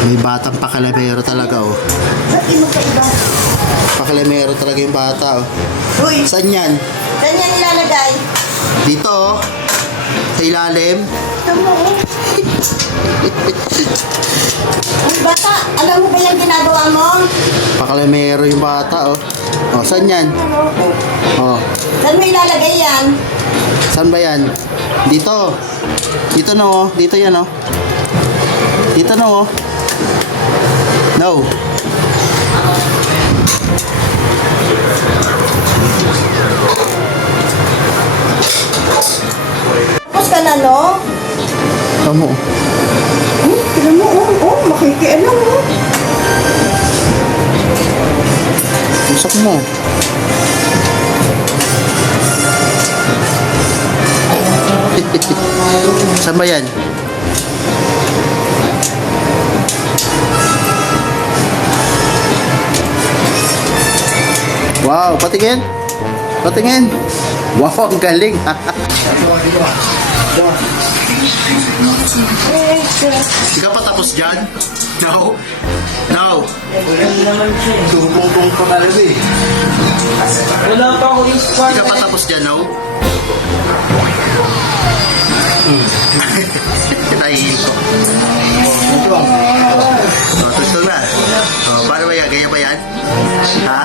May batang pakalamero talaga, oh. Ba't mo ka iba? Pakalamero talaga yung bata, oh. Uy, Saan yan? saan yan nilalagay? Dito, oh. Sa ilalim. Tama mo. Uy, bata, alam mo ba yung ginagawa mo? Pakalamero yung bata, oh. Oh, saan yan? Oh. Saan mo ilalagay yan? Saan ba yan? Dito. Dito na, oh. Dito yan, oh. Dito na, oh. No. Tapos ka na, no? Tamo. Tignan mo, makikialam mo. Usap mo. Saan ba yan? Wow, patingin. Patingin. Wow, ang galing. Hindi ka pa tapos dyan? No? No. Tungkong pa talaga eh. Wala pa ako yung squad. Hindi ka pa tapos dyan, no? Nahihin ko. Oh, tuto na. Oh, paano ba yan? Ganyan ba yan? Ha?